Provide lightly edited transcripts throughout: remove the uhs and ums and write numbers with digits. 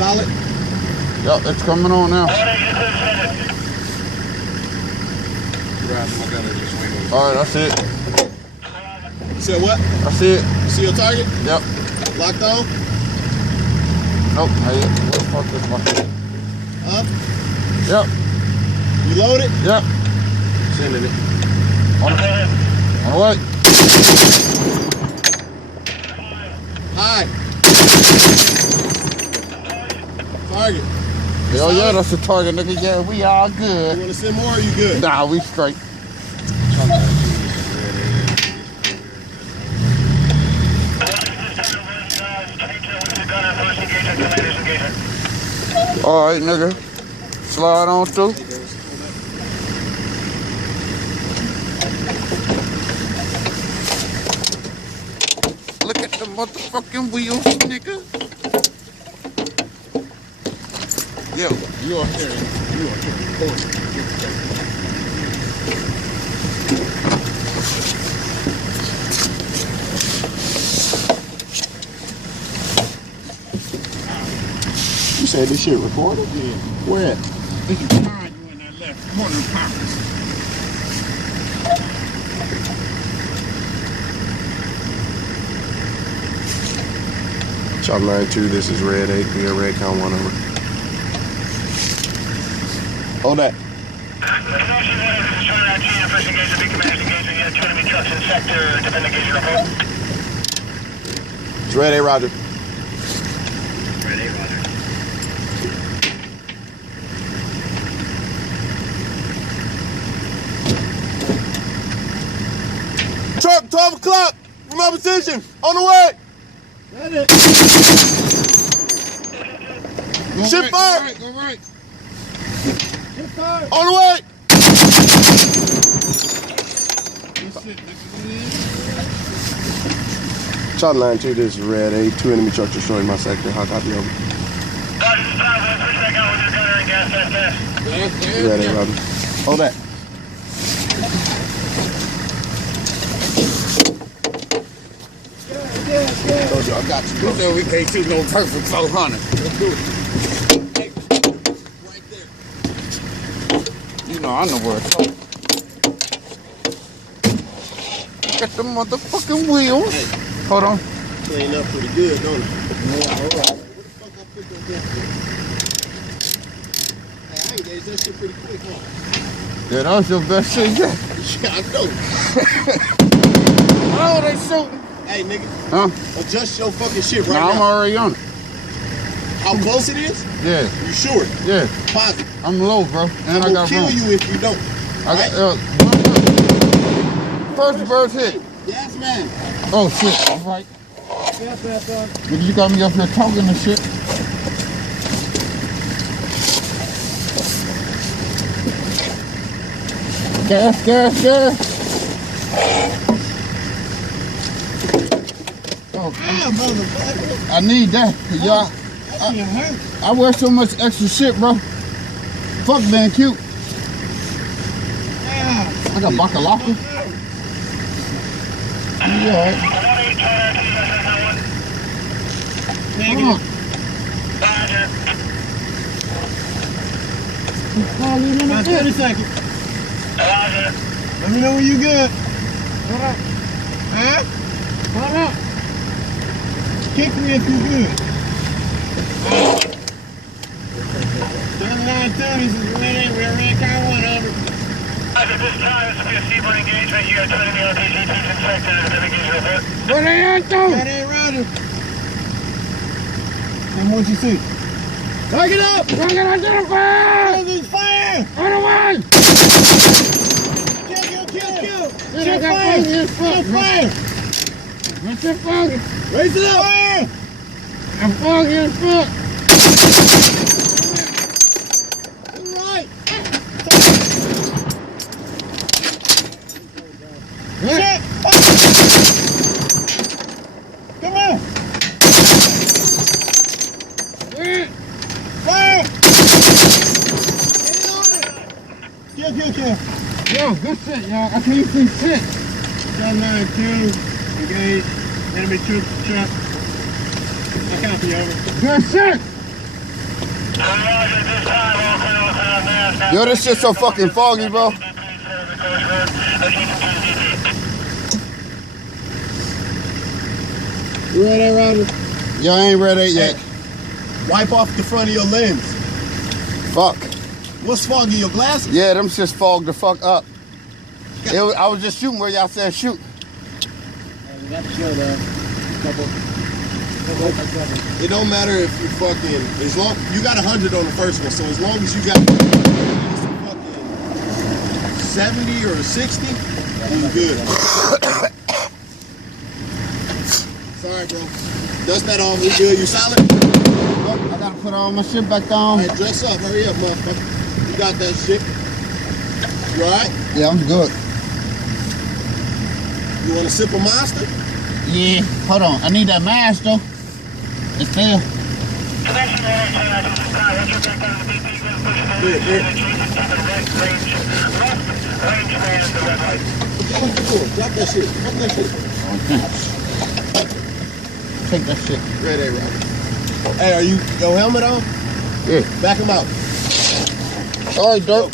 Solid? Yup, it's coming on now. Alright, I see it. You said what? I see it. You see your target? Yep. Locked on? Nope, not yet. What the fuck is my... Up? Yep. You loaded? Yep. Sending it. On the way. Hi. Target. Hell yeah, that's the target, nigga. Yeah, we all good. You want to send more or you good? Nah, we straight. Alright, nigga. Slide on through. Look at the motherfucking wheels, nigga. Yo, you are here. You are here. You said this shit recorded? Yeah. Where at? This is behind you in that left corner pockets. Chop 92, this is Red 8, be a red count 1 over. Hold that. It's Red 8, Roger. Red 8, Roger. Truck, 12 o'clock, from my position, on the way. Ship fire! Go right. On the way! Chop 92, this is Red 8, 2 enemy trucks destroying my sector. How copy over? Red 8, Roger. Hold that. Told you, I got you. You said we can't shoot no perfect 400. Let's do it. Hey, right there. You know, I know where it's going. Got the motherfucking wheels. Hey. Hold on. Clean up pretty good, don't it? Yeah, all right. What the fuck I put those in for? Hey, I engaged that shit pretty quick, huh? Yeah, that was your best shit yet. Yeah, I know. Oh, they shooting. Hey, nigga. Huh? Adjust your fucking shit right Nah, I'm now. already on it. How close it is? Yeah, You sure? yeah. Positive. I'm low, bro. And I will got kill room. you if you don't. I got, first bird's hit. Yes, man. Oh, shit. All right. You got me up here talking and shit. Gas, gas, gas. Oh, Motherfucker. I need that. Y'all, I wear so much extra shit, bro. Fuck being cute. I got bakalaka. You alright? Hold on. 30 seconds. Let me know when you good. Hold up. Huh? Hold up. Kick me if you good. 3930, this is Red 8, we're Red Car 1, over. At this time, this will be a seaboard engagement. You got 20 LPG teams in sector and an engagement report. What are you doing? Red 8, Roger. And what you see? Target up! Target identified! There's fire! On the way! Kill! Dude, I Check got fire! foggy as fuck, Check bro. fire! What's your foggy? Raise it up! Fire! I'm foggy as fuck. Right! What? Check! Come on! What? Fire! Kill! Yo, good shit, y'all. I can't see shit. 792, engage, enemy troops, truck. I copy, over. Good shit. Yo, this shit so fucking foggy, bro. You ready, Roger? Yo, I ain't ready yet. Hey, wipe off the front of your lens. Fuck. What's foggy? Your glasses? Yeah, them shit's fogged the fuck up. I was just shooting where y'all said shoot. It don't matter if you fucking, as long, you got 100 on the first one, so as long as you got fucking 70 or 60, you good. Sorry, bro. Dust that off, we good. You solid? I gotta put all my shit back on. All right, dress up. Hurry up, motherfucker. You got that shit. You alright? Yeah, I'm good. You want a sip of Monster? Yeah, hold on. I need that mask though. It's there. Drop that shit. Drop that shit. Take that shit. Ready, Robert. Hey, are you your helmet on? Yeah. Back him out. All right, Dirk.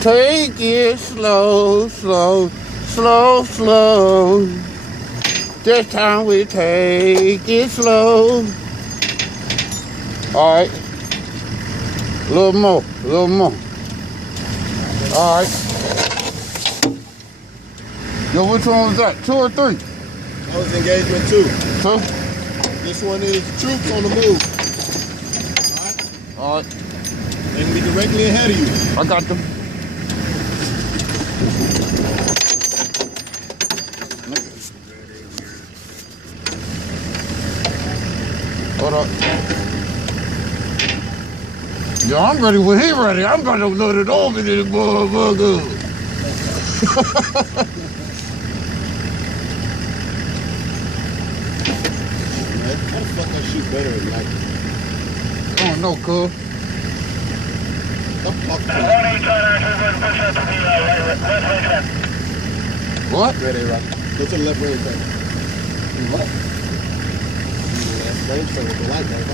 Take it slow, slow, slow, slow. This time we take it slow. All right. A little more, a little more. All right. Yo, which one was that? 2 or 3? That was engagement 2. 2? This one is troops on the move. All right. They can be directly ahead of you. I got them. Hold up. Yo, I'm ready when he ready. I'm about to load it over to the motherfucker. Man, how the fuck I shoot better than like? I don't know, cuz. What? Ready, Rock. Go to the left range back. What? Range with the light, man.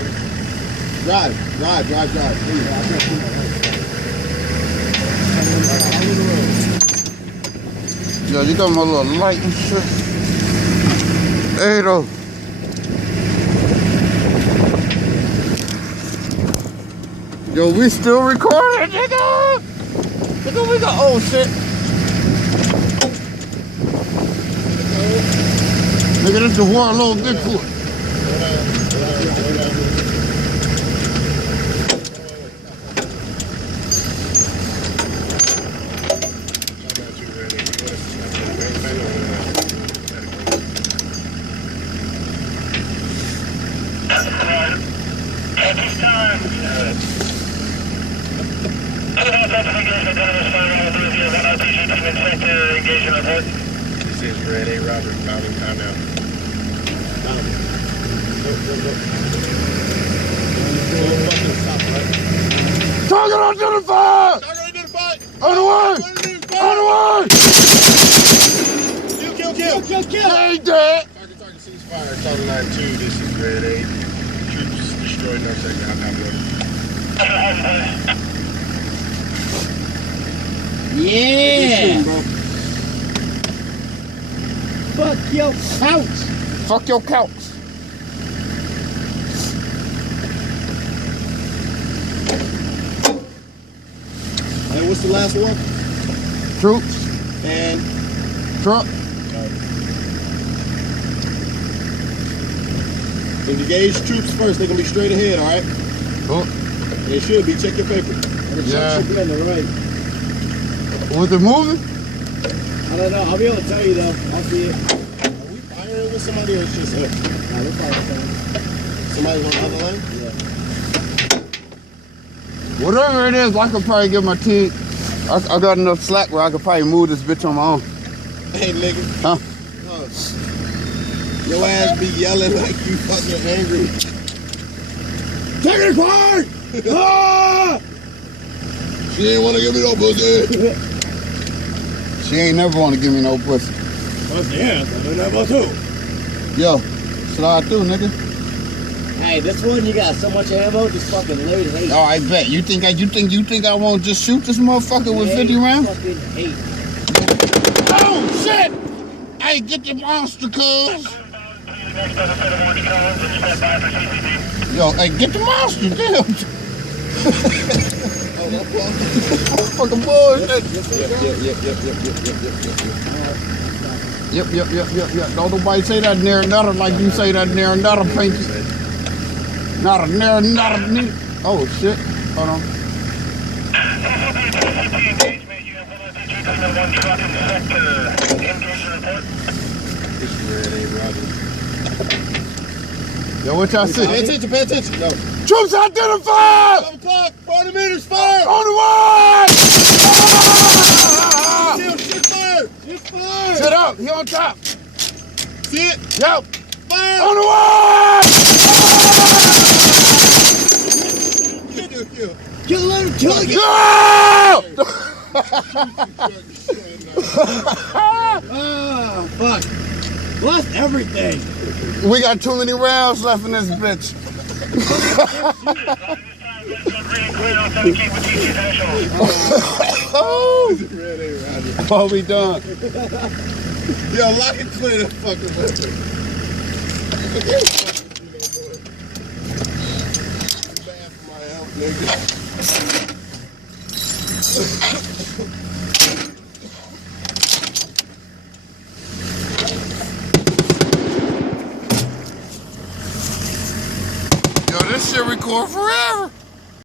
Drive. Please. Yo, you got my little light and shit. Hey, though. Yo, we still recording, nigga. Nigga, we got old shit. Nigga, this is the one little Bigfoot. At this time, This is Red A. Robert, bounding time out. Go. Stop, right? Target identified! Target identified! On the way! On the way! Kill! They ain't dead! Target ceasefire, Total 9-2, this is Red A. Troops destroyed North Sector, I'm not ready. Yeah! Fuck your couch! Fuck your couch! And what's the last one? Troops. And Truck. engage troops first. They're gonna be straight ahead, all right? Oh. They should be. Check your paper. Yeah. Should be on the right. Was it moving? I don't know. I'll be able to tell you though. I'll see it. Are we firing with somebody or it's just us? Nah, we're fine. Somebody's on the other lane? Yeah. Whatever it is, I could probably get my team. I got enough slack where I could probably move this bitch on my own. Hey, nigga. Huh? Your ass be yelling like you fucking angry. Take it quiet! Ah! She ain't want to give me no pussy. She ain't never want to give me no pussy. That's the answer. I know that too. Yo, slide through, nigga. Hey, this one you got so much ammo, just fucking load 8. Oh, I bet. You think I won't just shoot this motherfucker with 50 rounds? Fucking 8. Oh shit! Hey, get the monster, cuz. Yo, hey, get the monster, damn. Fucking bullshit. Yep. Don't nobody say that near another like you say that near another painter. Not a near another. Oh shit. Hold on. Yo, what y'all see? Pay attention. No. Troops identified! 11 o'clock, 40 meters, fire! On the way! Shift fire! Shift fire! Sit up, he on top. See it? Yep. Fire! On the way! Kill. Kill him! Kill him! Go! Ah, fuck. Lost everything. We got too many rounds left in this bitch. Oh, we done. Yo, lock and clear that fucking weapon. Bad for my health, nigga. Yo, this shit record forever.